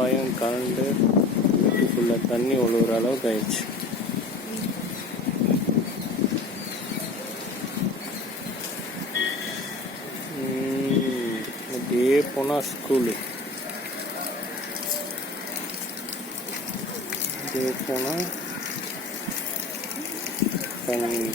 பயம் கலந்து வீட்டுக்குள்ளே தண்ணி ஒழுகுற அளவுக்கு ஆயிடுச்சு. அப்படியே போனால் ஸ்கூலு, அப்படியே போனால் தண்ணி.